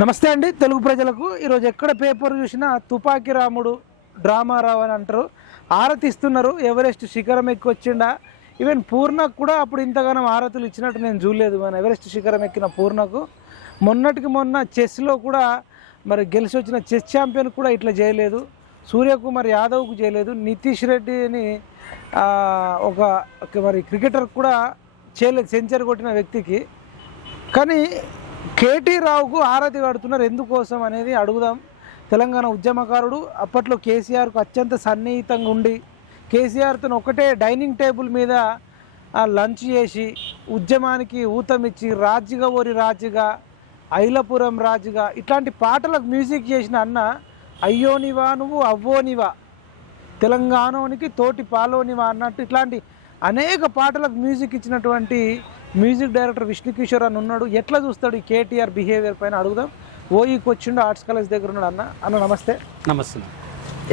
నమస్తే అండి తెలుగు ప్రజలకు. ఈరోజు ఎక్కడ పేపర్ చూసినా తుపాకీ రాముడు డ్రామారావు అని అంటారు. ఆరతిస్తున్నారు ఎవరెస్ట్ శిఖరం ఎక్కి వచ్చిండా ఈవెన్ పూర్ణకు కూడా అప్పుడు ఇంతగానో ఆరతులు ఇచ్చినట్టు నేను చూడలేదు మన ఎవరెస్ట్ శిఖరం ఎక్కిన పూర్ణకు. మొన్నటికి మొన్న చెస్లో కూడా మరి గెలిచి వచ్చిన చెస్ ఛాంపియన్ కూడా ఇట్లా చేయలేదు. సూర్యకుమార్ యాదవ్కు చేయలేదు. నితీష్ రెడ్డిని అని ఒక ఒక మరి క్రికెటర్ కూడా చేయలేదు సెంచరీ కొట్టిన వ్యక్తికి. కానీ కేటీ రావుకు ఆరతి కడుతున్నారు. ఎందుకోసం అనేది అడుగుదాం. తెలంగాణ ఉద్యమకారుడు అప్పట్లో కేసీఆర్కు అత్యంత సన్నిహితంగా ఉండి కేసీఆర్తో ఒకటే డైనింగ్ టేబుల్ మీద లంచ్ చేసి ఉద్యమానికి ఊతమిచ్చి రాజుగా ఓరి రాజుగా ఐలపురం రాజుగా ఇట్లాంటి పాటలకు మ్యూజిక్ చేసిన అన్న అయ్యోనివా నువ్వు అవ్వోనివా తెలంగాణకి తోటి పాలోనివా అన్నట్టు ఇట్లాంటి అనేక పాటలకు మ్యూజిక్ ఇచ్చినటువంటి మ్యూజిక్ డైరెక్టర్ విష్ణు కిషోర్ అని ఉన్నాడు. ఎట్లా చూస్తాడు ఈ కేటీఆర్ బిహేవియర్ పైన? అడుగుదాం. ఓఈకి వచ్చిండు ఆర్ట్స్ కాలేజ్ దగ్గర ఉన్నాడు అన్న. అన్న నమస్తే. నమస్తే.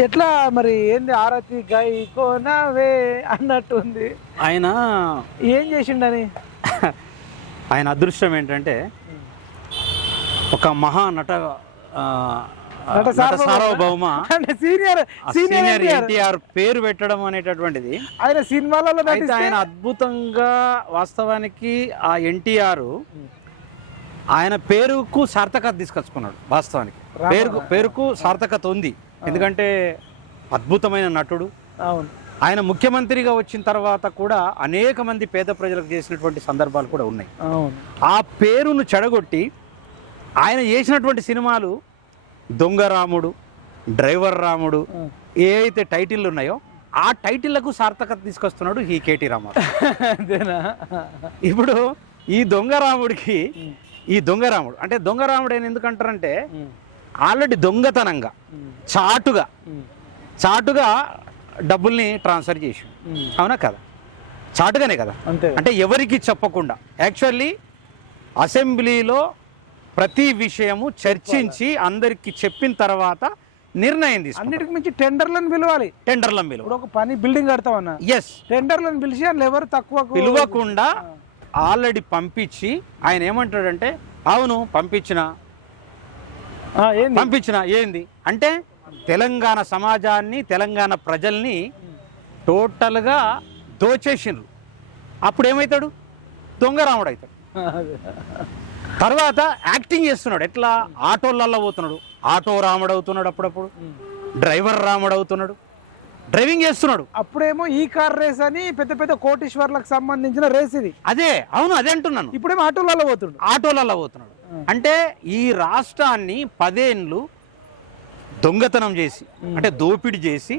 ఎట్లా మరి? ఏంది ఆరతి గై కోనవే అన్నట్టు ఉంది ఆయన ఏం చేసిండని ఆయన అదృష్టం ఏంటంటే ఒక మహా నట సార్వభౌమ. Senior senior NTR. పేరు పెట్టడం అనేటటువంటిది. ఆయన సినిమాలలో ఆయన అద్భుతంగా వాస్తవానికి ఆ ఎన్టీఆర్ ఆయన పేరుకు సార్థకత తీసుకొచ్చుకున్నాడు వాస్తవానికి. పేరుకు పేరుకు సార్థకత ఉంది. ఎందుకంటే అద్భుతమైన నటుడు. అవును. ఆయన ముఖ్యమంత్రిగా వచ్చిన తర్వాత కూడా అనేక మంది పేద ప్రజలకు చేసినటువంటి సందర్భాలు కూడా ఉన్నాయి. ఆ పేరును చెడగొట్టి ఆయన చేసినటువంటి సినిమాలు దొంగ రాముడు డ్రైవర్ రాముడు. ఏ అయితే టైటిల్ ఉన్నాయో ఆ టైటిళ్ళకు సార్థకత తీసుకొస్తున్నాడు ఈ కేటీ రామారావు. అంతేనా ఇప్పుడు ఈ దొంగ రాముడికి ఈ దొంగ రాముడు అంటే దొంగ రాముడు అని ఎందుకంటారంటే ఆల్రెడీ దొంగతనంగా చాటుగా చాటుగా డబ్బుల్ని ట్రాన్స్ఫర్ చేసి అవునా కదా? చాటుగానే కదా? అంటే ఎవరికి చెప్పకుండా యాక్చువల్లీ అసెంబ్లీలో ప్రతి విషయము చర్చించి అందరికి చెప్పిన తర్వాత నిర్ణయం తీసుకుంటారు అన్నిటికి మించి టెండర్లను పిలవాలి. టెండర్ల విలువ ఇప్పుడు ఒక పని బిల్డింగ్ కడతామన్నా. ఎస్ టెండర్లను పిలిచి ఎవరు తక్కువ పిలవకుండా ఆల్రెడీ పంపించి ఆయన ఏమంటాడంటే అవును పంపించిన. పంపించిన ఏంది? అంటే తెలంగాణ సమాజాన్ని తెలంగాణ ప్రజల్ని టోటల్గా దోచేసిండ్రు. అప్పుడు ఏమవుతాడు దొంగ రాముడు అవుతాడు. తర్వాత యాక్టింగ్ చేస్తున్నాడు. ఎట్లా? ఆటోలల్లో పోతున్నాడు. ఆటో రాముడు అవుతున్నాడు అప్పుడప్పుడు. డ్రైవర్ రాముడు అవుతున్నాడు. డ్రైవింగ్ చేస్తున్నాడు. అప్పుడేమో ఈ కార్ రేస్ అని పెద్ద పెద్ద కోటీశ్వర్లకు సంబంధించిన రేస్ ఇది. అదే అవును అదే అంటున్నాను. ఇప్పుడేమో ఆటోలలో పోతుండు. ఆటోలలో పోతున్నాడు. అంటే ఈ రాష్ట్రాన్ని పదేండ్లు దొంగతనం చేసి అంటే దోపిడీ చేసి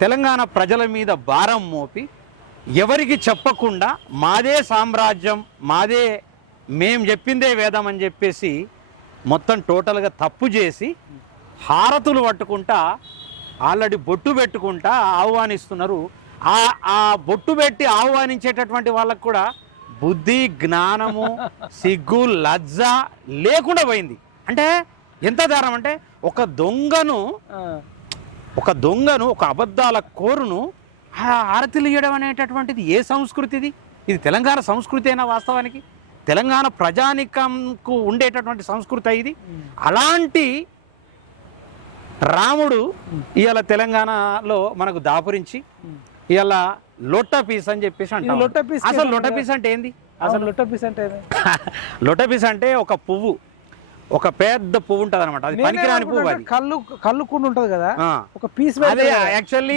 తెలంగాణ ప్రజల మీద భారం మోపి ఎవరికి చెప్పకుండా మాదే సామ్రాజ్యం మాదే మేం చెప్పిందే వేదం అని చెప్పేసి మొత్తం టోటల్గా తప్పు చేసి హారతులు పట్టుకుంటా ఆల్రెడీ బొట్టు పెట్టుకుంటా ఆహ్వానిస్తున్నారు. ఆ ఆ బొట్టు పెట్టి ఆహ్వానించేటటువంటి వాళ్ళకు కూడా బుద్ధి జ్ఞానము సిగ్గు లజ్జ లేకుండా పోయింది. అంటే ఎంత దారం అంటే ఒక దొంగను ఒక దొంగను ఒక అబద్ధాల కోరును ఆ ఆరతిలు ఇవ్వడం అనేటటువంటిది ఏ సంస్కృతిది? ఇది తెలంగాణ సంస్కృతి అయినా వాస్తవానికి? తెలంగాణ ప్రజానికంకు ఉండేటటువంటి సంస్కృతి ఇది. అలాంటి రాముడు ఇవాళ తెలంగాణలో మనకు దాపురించి ఇవాళ లొట్ట పీస్ అని చెప్పేసి అంటాం. లొట్ట పీస్ అసలు లొట్ట పీస్ అంటే ఏంది? అసలు లొట్ట పీస్ అంటే ఏమి? లొట్ట పీస్ అంటే ఒక పువ్వు. ఒక పెద్ద పువ్వు ఉంటుంది అనమాట అది పనికిరాని పువ్వు అది. కళ్ళు కళ్ళు కుండు ఉంటది కదా. ఒక పీస్ అదే యాక్చువల్లీ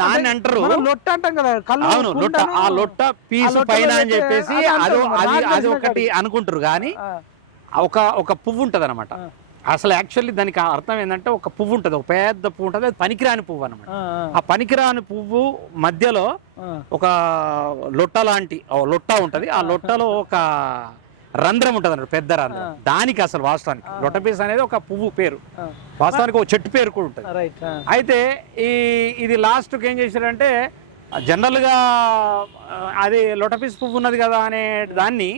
దాన్ని అంటారు. లొట్ట అంటాం కదా కళ్ళు అవును లొట్ట ఆ లొట్ట పీసు పైన అని చెప్పేసి అది అది. అది ఒకటి. అనుకుంటారు. కానీ ఒక ఒక పువ్వు ఉంటుంది అనమాట. అసలు యాక్చువల్లీ దానికి అర్థం ఏంటంటే ఒక పువ్వు ఉంటుంది ఒక పెద్ద పువ్వు ఉంటుంది అది పనికిరాని పువ్వు అనమాట ఆ, పనికిరాని పువ్వు మధ్యలో ఒక లొట్ట లాంటి లొట్ట ఉంటుంది. ఆ. లొట్టలో ఒక రంధ్రం ఉంటుంది అన్నమాట పెద్ద రంధ్రం. దానికి అసలు వాస్తవానికి. లొట్ట పీస్ అనేది ఒక పువ్వు పేరు. వాస్తవానికి ఒక చెట్టు పేరు కూడా ఉంటుంది. అయితే ఈ ఇది లాస్ట్కి ఏం చేశారంటే జనరల్గా అది లొటపీస్ పువ్వు ఉన్నది కదా అనే దాన్ని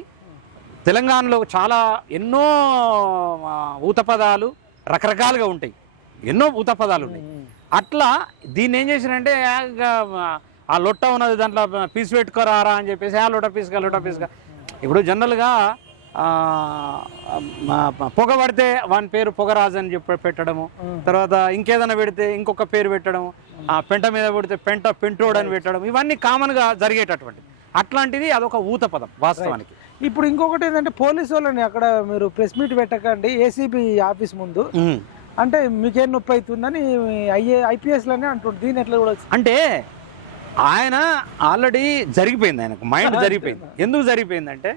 తెలంగాణలో చాలా ఎన్నో ఆ, ఊత పదాలు రకరకాలుగా ఉంటాయి. ఎన్నో ఊత పదాలు ఉంటాయి అట్లా దీన్ని ఏం చేశారంటే ఆ, ఆ లొట్ట ఉన్నది దాంట్లో పీస్ పెట్టుకోరారా అని చెప్పేసి ఆ లొట్ట పీస్గా లొట్ట పీస్గా. ఇప్పుడు జనరల్గా పొగ పడితే వాని పేరు పొగరాజు అని చెప్పి పెట్టడము. తర్వాత ఇంకేదైనా పెడితే ఇంకొక పేరు పెట్టడం ఆ పెంట మీద పెడితే పెంట పెంటోడు అని పెట్టడం ఇవన్నీ కామన్గా జరిగేటటువంటిది అట్లాంటిది అదొక ఊత పదం వాస్తవానికి. ఇప్పుడు ఇంకొకటి ఏంటంటే పోలీసు వాళ్ళని అక్కడ మీరు ప్రెస్ మీట్ పెట్టకండి ఏసీబీ ఆఫీస్ ముందు. అంటే మీకేం నొప్పి అవుతుందని ఐఏ ఐపీఎస్లోనే అంటుండ్రు. దీని ఎట్లా కూడా అంటే ఆయన ఆల్రెడీ జరిగిపోయింది ఆయనకు. మైండ్ జరిగిపోయింది. ఎందుకు జరిగిపోయిందంటే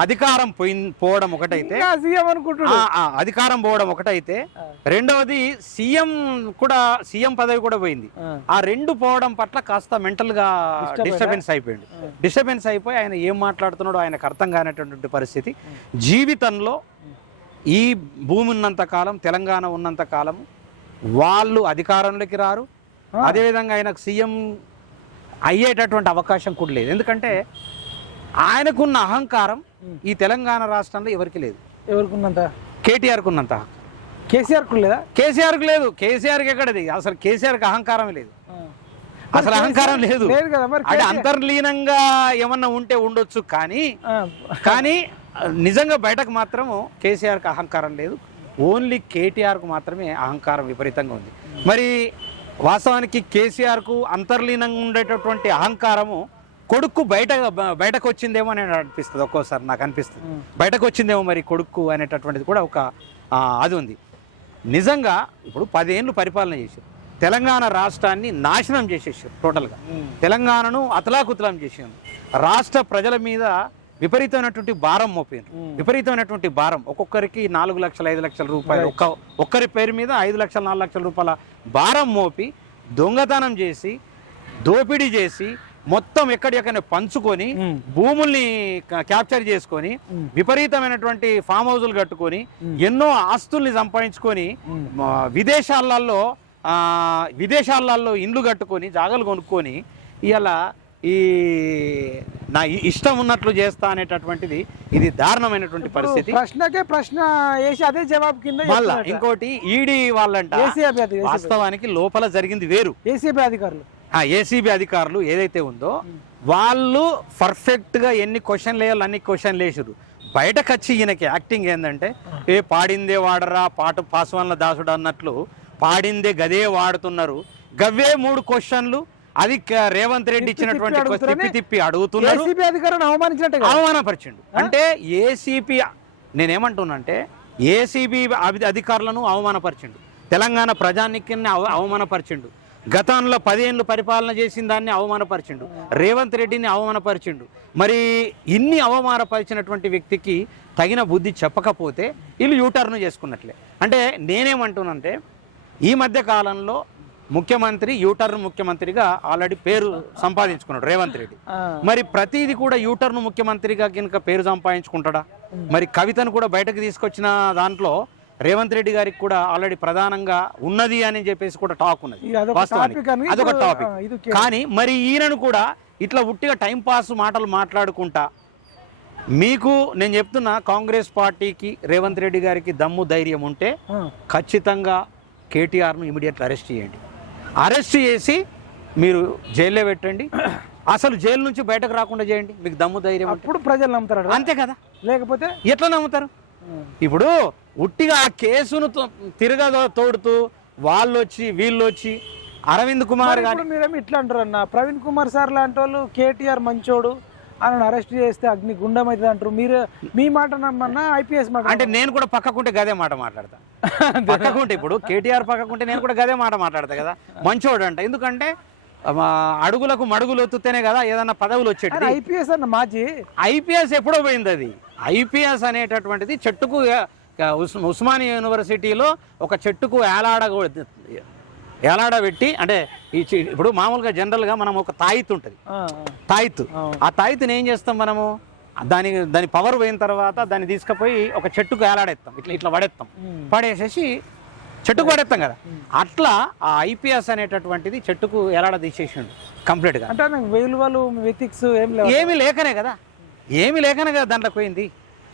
అధికారం పోయి పోవడం ఒకటైతే సీఎం ఆ, అధికారం పోవడం ఒకటైతే రెండవది సీఎం కూడా సీఎం పదవి కూడా పోయింది. ఆ. ఆ రెండు పోవడం పట్ల కాస్త మెంటల్గా డిస్టర్బెన్స్ అయిపోయింది డిస్టర్బెన్స్ అయిపోయి ఆయన ఏం మాట్లాడుతున్నాడో ఆయనకు అర్థం కానటువంటి పరిస్థితి. జీవితంలో ఈ భూమి ఉన్నంత కాలం తెలంగాణ ఉన్నంత కాలం వాళ్ళు అధికారంలోకి రారు. అదేవిధంగా ఆయనకు సీఎం అయ్యేటటువంటి అవకాశం కూడా లేదు. ఎందుకంటే ఆయనకున్న అహంకారం ఈ తెలంగాణ రాష్ట్రంలో ఎవరికి లేదు. ఎవరికున్నంత? కేటీఆర్కు ఉన్నంత కేసీఆర్కు లేదా? కేసీఆర్కి లేదు. కేసీఆర్కి ఎక్కడది? అసలు కేసీఆర్కి అహంకారం లేదు. అసలు అహంకారం లేదు. లేదు కదా మరి అంటే అంతర్లీనంగా ఏమన్నా ఉంటే ఉండొచ్చు కానీ కానీ నిజంగా బయటకు మాత్రము కేసీఆర్కి అహంకారం లేదు. ఓన్లీ కేటీఆర్కు మాత్రమే అహంకారం విపరీతంగా ఉంది. మరి వాస్తవానికి కేసీఆర్కు అంతర్లీనంగా ఉండేటటువంటి అహంకారము కొడుకు బయట బయటకు వచ్చిందేమో అని అనిపిస్తుంది ఒక్కోసారి నాకు అనిపిస్తుంది. బయటకు వచ్చిందేమో మరి కొడుకు అనేటటువంటిది కూడా ఒక అది ఉంది. నిజంగా ఇప్పుడు పదేళ్ళు పరిపాలన చేశారు. తెలంగాణ రాష్ట్రాన్ని నాశనం చేసేసారు టోటల్గా. తెలంగాణను అతలాకుతలం చేసారు రాష్ట్ర ప్రజల మీద విపరీతమైనటువంటి భారం మోపారు విపరీతమైనటువంటి భారం. ఒక్కొక్కరికి నాలుగు లక్షల ఐదు లక్షల రూపాయలు ఒక్క ఒక్కరి పేరు మీద ఐదు లక్షల నాలుగు లక్షల రూపాయల భారం మోపి దొంగతనం చేసి దోపిడీ చేసి మొత్తం ఎక్కడెక్కడ పంచుకొని. భూముల్ని క్యాప్చర్ చేసుకొని. విపరీతమైనటువంటి ఫామ్ హౌజులు కట్టుకొని ఎన్నో ఆస్తుల్ని సంపాదించుకొని విదేశాలలో ఆ, విదేశాలలో ఇండ్లు కట్టుకొని జాగాలు కొనుక్కొని ఇవాళ ఈ నా ఇష్టం ఉన్నట్లు చేస్తా అనేటటువంటిది ఇది దారుణమైనటువంటి పరిస్థితి. ప్రశ్నకే ప్రశ్న వేసి అదే జవాబు కింద మళ్ళా ఇంకోటి ఈడీ వాళ్ళంట వాస్తవానికి లోపల జరిగింది వేరు. ఏసీబీ అధికారులు ఏసీబీ అధికారులు ఏదైతే ఉందో వాళ్ళు పర్ఫెక్ట్గా ఎన్ని క్వశ్చన్లు వేయాలి అన్ని క్వశ్చన్లు వేసారు బయటకు వచ్చి ఈయనకి యాక్టింగ్ ఏంటంటే ఏ పాడిందే వాడరా పాట పాస్వాన్ల దాసుడు అన్నట్లు పాడిందే గదే వాడుతున్నారు. గవ్వే మూడు క్వశ్చన్లు. అది రేవంత్ రెడ్డి ఇచ్చినటువంటి తిప్పి క్వశ్చన్ తిప్పి అడుగుతున్నారు. అవమానపరిచిండు. అంటే ఏసీపీ నేనేమంటున్నానంటే ఏసీబీ అధికారులను అవమానపరిచిండు. తెలంగాణ ప్రజానిక్యాన్ని అవ అవమానపరిచిండు. గతంలో పదేళ్ళు పరిపాలన చేసిన దాన్ని అవమానపరిచిండు. రేవంత్ రెడ్డిని అవమానపరిచిండు. మరి ఇన్ని అవమానపరిచినటువంటి వ్యక్తికి తగిన బుద్ధి చెప్పకపోతే వీళ్ళు యూటర్న్ చేసుకున్నట్లే. అంటే నేనేమంటున్నానంటే ఈ మధ్య కాలంలో ముఖ్యమంత్రి యూటర్న్ ముఖ్యమంత్రిగా ఆల్రెడీ పేరు సంపాదించుకున్నాడు రేవంత్ రెడ్డి. మరి ప్రతిది కూడా యూటర్న్ ముఖ్యమంత్రిగా కనుక పేరు సంపాదించుకుంటాడా? మరి కవితను కూడా బయటకు తీసుకొచ్చిన దాంట్లో రేవంత్ రెడ్డి గారికి కూడా ఆల్రెడీ ప్రధానంగా ఉన్నది అని చెప్పేసి కూడా టాక్ ఉన్నది. అదొక టాపిక్ కానీ మరి ఈయనను కూడా ఇట్లా ఉట్టిగా టైం పాస్ మాటలు మాట్లాడుకుంటా మీకు నేను చెప్తున్నా కాంగ్రెస్ పార్టీకి రేవంత్ రెడ్డి గారికి దమ్ము ధైర్యం ఉంటే. ఖచ్చితంగా కేటీఆర్ను ఇమీడియట్గా అరెస్ట్ చేయండి. అరెస్ట్ చేసి మీరు జైల్లో పెట్టండి. అసలు జైలు నుంచి బయటకు రాకుండా చేయండి. మీకు దమ్ము ధైర్యం. అప్పుడు ప్రజలు నమ్ముతారు అంతే కదా? లేకపోతే ఎట్లా నమ్ముతారు. ఇప్పుడు ఉట్టిగా ఆ కేసును తిరగా తోడుతూ వాళ్ళు వచ్చి వీళ్ళు వచ్చి అరవింద్ కుమార్ ఇప్పుడు మీరేమో ఇట్లా అంటారు అన్న ప్రవీణ్ కుమార్ సార్ లాంటి వాళ్ళు కేటీఆర్ మంచోడు ఆయన అరెస్ట్ చేస్తే అగ్ని గుండం అవుతుంది అంటారు. మీరు మీ మాట నమ్మన్నా ఐపీఎస్ మాట అంటే నేను కూడా పక్కకుంటే గదే మాట మాట్లాడతా. పక్కకుంటే ఇప్పుడు కేటీఆర్ పక్కకుంటే నేను కూడా గదే మాట మాట్లాడతా కదా. మంచోడు అంట. ఎందుకంటే అడుగులకు మడుగులు ఒత్తుతేనే కదా ఏదన్నా పదవులు వచ్చేటిది. ఐపీఎస్ అన్న మాజీ. ఐపీఎస్ ఎప్పుడో పోయింది అది. ఐపీఎస్ అనేటటువంటిది చెట్టుకు ఉస్మానియా యూనివర్సిటీలో ఒక చెట్టుకు ఏలాడ ఏలాడ పెట్టి అంటే ఈ ఇప్పుడు మామూలుగా జనరల్గా మనం ఒక తాయిత్ ఉంటుంది. తాయిత్. ఆ. తాయిత్ని ఏం చేస్తాం మనము? దాని దాని పవర్ పోయిన తర్వాత దాన్ని తీసుకుపోయి ఒక చెట్టుకు ఏలాడేస్తాం ఇట్లా ఇట్లా పడేస్తాం. పడేసేసి చెట్టుకు పడేస్తాం కదా. అట్లా ఆ ఐపీఎస్ అనేటటువంటిది చెట్టుకు ఎలాడ తీసేసిండు కంప్లీట్గా. అంటే విలువలు లేవు? ఏమీ లేకనే కదా. ఏమీ లేకనే కదా దాంట్లో పోయింది.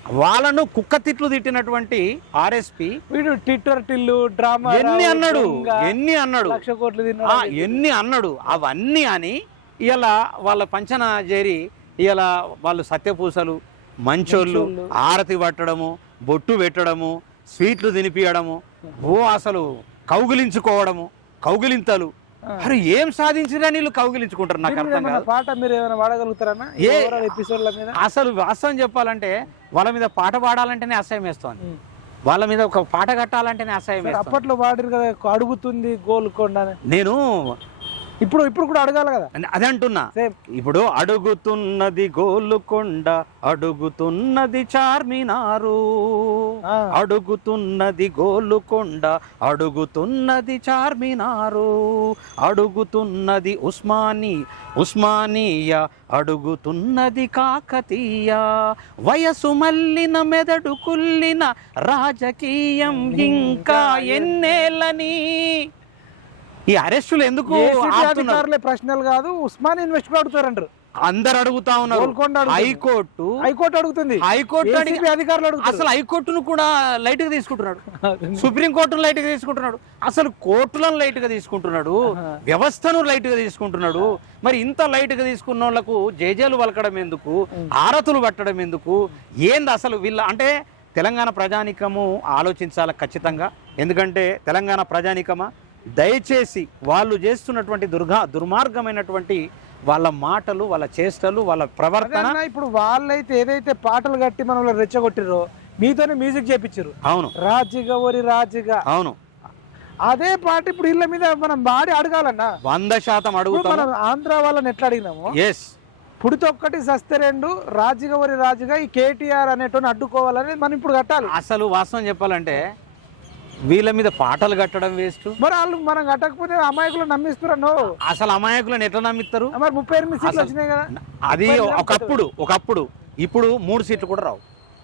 వాళ్ళను కుక్క తిట్లు తిట్టినటువంటి ఆర్ఎస్పి వీడు ట్విట్టర్ టిల్లు డ్రామా ఎన్ని అన్నాడు? ఎన్ని అన్నాడు? లక్ష కోట్లు ఎన్ని అన్నాడు? అవన్నీ అని ఇలా వాళ్ళ పంచన చేరి ఇలా వాళ్ళు సత్యపూసలు మంచోళ్ళు ఆరతి పట్టడము బొట్టు పెట్టడము స్వీట్లు తినిపియడము ఓ అసలు కౌగిలించుకోవడము కౌగిలింతలు. అరే ఏం సాధించినా వీళ్ళు కౌగిలించుకుంటారు నాకు అర్థం కాదు. పాట మీరు ఏమైనా వాడగలుగుతారన్నా? ఏ- ఎపిసోడ్ల మీద? అసలు వాస్తవం చెప్పాలంటే వాళ్ళ మీద పాట పాడాలంటేనే అసహ్యం వేస్తోంది. ఉమ్. వాళ్ళ మీద ఒక పాట కట్టాలంటేనే అసహ్యం అప్పట్లో వాడిరు కదా అడుగుతుంది గోల్కొండ నేను ఇప్పుడు ఇప్పుడు కూడా అడగాలి కదా. అదే అంటున్నా. ఇప్పుడు అడుగుతున్నది గోలుకొండ అడుగుతున్నది చార్మినారు. అడుగుతున్నది గోలుకొండ అడుగుతున్నది చార్మినారు. అడుగుతున్నది ఉస్మాని ఉస్మానియ అడుగుతున్నది కాకతీయ. వయసు మల్లిన మెదడు కుల్లిన రాజకీయం ఇంకా ఎన్నేళ్ళని? ఈ అరెస్టులు ఎందుకు ప్రశ్నలు కాదు ఉస్మాన్ ఇన్వెస్ట్ అడుగుతారంటారు. అందరు అడుగుతా ఉన్నారు. హైకోర్టు హైకోర్టు అడుగుతుంది. హైకోర్టు అధికారులు అసలు హైకోర్టును కూడా లైట్గా తీసుకుంటున్నాడు సుప్రీం కోర్టును లైట్గా తీసుకుంటున్నాడు. అసలు కోర్టులను లైట్గా తీసుకుంటున్నాడు వ్యవస్థను లైట్గా తీసుకుంటున్నాడు. మరి ఇంత లైట్గా తీసుకున్న వాళ్ళకు జేజేలు వలకడం ఎందుకు? ఆరతులు పట్టడం ఎందుకు? ఏంది అసలు వీళ్ళ అంటే తెలంగాణ ప్రజానికము ఆలోచించాలి ఖచ్చితంగా. ఎందుకంటే తెలంగాణ ప్రజానికమా? దయచేసి వాళ్ళు చేస్తున్నటువంటి దుర్గా దుర్మార్గమైనటువంటి వాళ్ళ మాటలు వాళ్ళ చేష్టలు వాళ్ళ ప్రవర్తన ఇప్పుడు వాళ్ళైతే ఏదైతే పాటలు కట్టి మనల్ని రెచ్చగొట్టిరో మీతోనే మ్యూజిక్ చేపించారు అవును. రాజిగా ఒరి రాజిగా. అవును. అదే పాట ఇప్పుడు ఇళ్ళ మీద మనం వాడి అడగాలన్నా. వంద శాతం అడుగుతాం మనం ఆంధ్ర వాళ్ళని ఎట్లా అడిగినాము? ఎస్ పుడితొక్కటి సస్తే రెండు రాజుగా ఒరి రాజుగా ఈ కేటీఆర్ అనేటువంటి అడ్డుకోవాలని మనం ఇప్పుడు కట్టాలి. అసలు వాస్తవం చెప్పాలంటే వీళ్ళ మీద పాటలు కట్టడం వేస్ట్. మరి వాళ్ళు మనం కట్టకపోతే అమాయకులు నమ్మిస్తున్నారు అసలు అమాయకులను ఎట్లా నమ్మిస్తారు మరి ముప్పై ఎనిమిది సీట్లు వచ్చినాయి కదా. అది ఒకప్పుడు ఒకప్పుడు ఇప్పుడు మూడు సీట్లు కూడా రావు.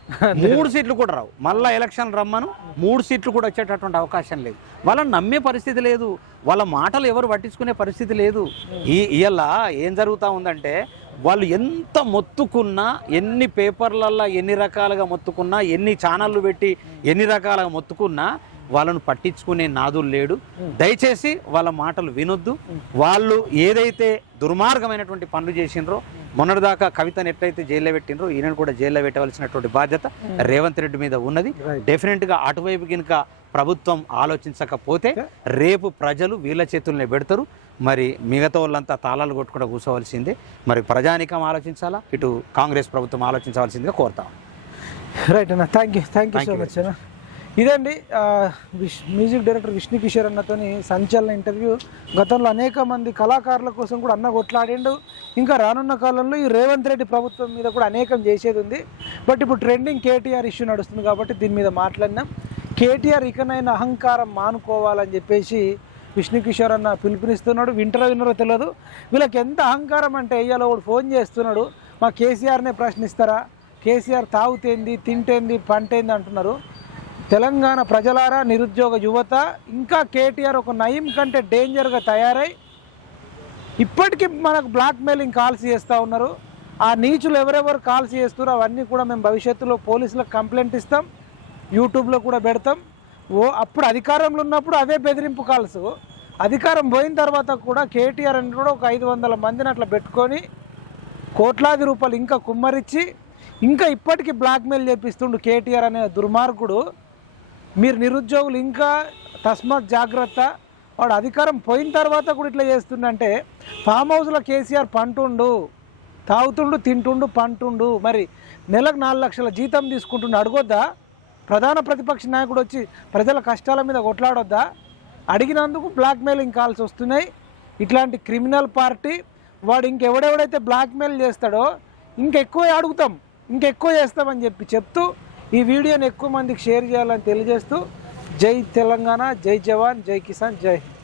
మూడు సీట్లు కూడా రావు. మళ్ళా ఎలక్షన్ రమ్మను మూడు సీట్లు కూడా వచ్చేటటువంటి అవకాశం లేదు. వాళ్ళని నమ్మే పరిస్థితి లేదు. వాళ్ళ మాటలు ఎవరు పట్టించుకునే పరిస్థితి లేదు. ఈ ఇవాళ ఏం జరుగుతూ ఉందంటే వాళ్ళు ఎంత మొత్తుకున్నా ఎన్ని పేపర్లల్లో ఎన్ని రకాలుగా మొత్తుకున్నా ఎన్ని ఛానళ్ళు పెట్టి ఎన్ని రకాలుగా మొత్తుకున్నా వాళ్ళను పట్టించుకునే నాదులు లేడు. దయచేసి వాళ్ళ మాటలు వినొద్దు. వాళ్ళు ఏదైతే దుర్మార్గమైనటువంటి పనులు చేసిండ్రో మొన్నటిదాకా కవితను ఎట్లయితే జైల్లో పెట్టినరో ఈయనను కూడా జైల్లో పెట్టవలసినటువంటి బాధ్యత రేవంత్ రెడ్డి మీద ఉన్నది. డెఫినెట్గా అటువైపు కనుక ప్రభుత్వం ఆలోచించకపోతే రేపు ప్రజలు వీళ్ళ చేతుల్నే పెడతారు. మరి మిగతా వాళ్ళంతా తాళాలు కొట్టుకుంటూ కూర్చోవలసిందే మరి ప్రజానికం ఆలోచించాలా? ఇటు కాంగ్రెస్ ప్రభుత్వం ఆలోచించవలసిందిగా కోరుతాం రైట్ అన్న. Thank you thank you so. Much అన్న. ఇదండి wish music director Vishnu Kishore అన్నతోని సంచలన ఇంటర్వ్యూ. గతంలో అనేక మంది కళాకారుల కోసం కూడా అన్న కొట్లాడిండు. ఇంకా రానున్న కాలంలో ఈ రేవంత్ రెడ్డి ప్రభుత్వం మీద కూడా అనేకం చేసేది ఉంది. బట్ ఇప్పుడు ట్రెండింగ్ కేటీఆర్ ఇష్యూ నడుస్తుంది కాబట్టి దీని మీద మాట్లాడినాం. కేటీఆర్ ఇకనైనా అహంకారం మానుకోవాలని చెప్పేసి విష్ణు కిషోర్ అన్న పిలుపునిస్తున్నాడు. వింటరో వినరో తెలియదు వీళ్ళకి ఎంత అహంకారం అంటే ఇవాళ ఒకడు ఫోన్ చేస్తున్నాడు. మా కేసీఆర్నే ప్రశ్నిస్తారా? కేసీఆర్ తాగుతేంది తింటేంది పంటేంది అంటున్నారు. తెలంగాణ ప్రజలారా నిరుద్యోగ యువత ఇంకా కేటీఆర్ ఒక నయం కంటే డేంజర్గా తయారై ఇప్పటికీ మనకు బ్లాక్ మెయిలింగ్ కాల్స్ చేస్తూ ఉన్నారు. ఆ నీచులు ఎవరెవరు కాల్స్ చేస్తున్నారో అవన్నీ కూడా మేము భవిష్యత్తులో పోలీసులకు కంప్లైంట్ ఇస్తాం. యూట్యూబ్లో కూడా పెడతాం. ఓ అప్పుడు అధికారంలో ఉన్నప్పుడు అవే బెదిరింపు కాల్స్. అధికారం పోయిన తర్వాత కూడా కేటీఆర్ అని కూడా ఒక ఐదు వందల మందిని అట్లా పెట్టుకొని కోట్లాది రూపాయలు ఇంకా కుమ్మరిచ్చి ఇంకా ఇప్పటికీ బ్లాక్మెయిల్ చేపిస్తుండు కేటీఆర్ అనే దుర్మార్గుడు. మీరు నిరుద్యోగులు ఇంకా తస్మాత్ జాగ్రత్త. వాడు అధికారం పోయిన తర్వాత కూడా ఇట్లా చేస్తుండంటే ఫామ్ హౌస్లో కేసీఆర్ పంటుండు తాగుతుండు తింటుండు పంటుండు. మరి నెలకు నాలుగు లక్షల జీతం తీసుకుంటుండు అడగొద్దా? ప్రధాన ప్రతిపక్ష నాయకుడు వచ్చి ప్రజల కష్టాల మీద కొట్లాడొద్దా? అడిగినందుకు బ్లాక్మెయిలింగ్ కాల్స్ వస్తున్నాయి. ఇట్లాంటి క్రిమినల్ పార్టీ వాడు ఇంకెవడెవడైతే బ్లాక్మెయిల్ చేస్తాడో ఇంకెక్కువ అడుగుతాం ఇంకెక్కువ చేస్తామని చెప్పి చెప్తూ ఈ వీడియోని ఎక్కువ మందికి షేర్ చేయాలని తెలియజేస్తూ జై తెలంగాణ జై జవాన్ జై కిసాన్ జై హింద్.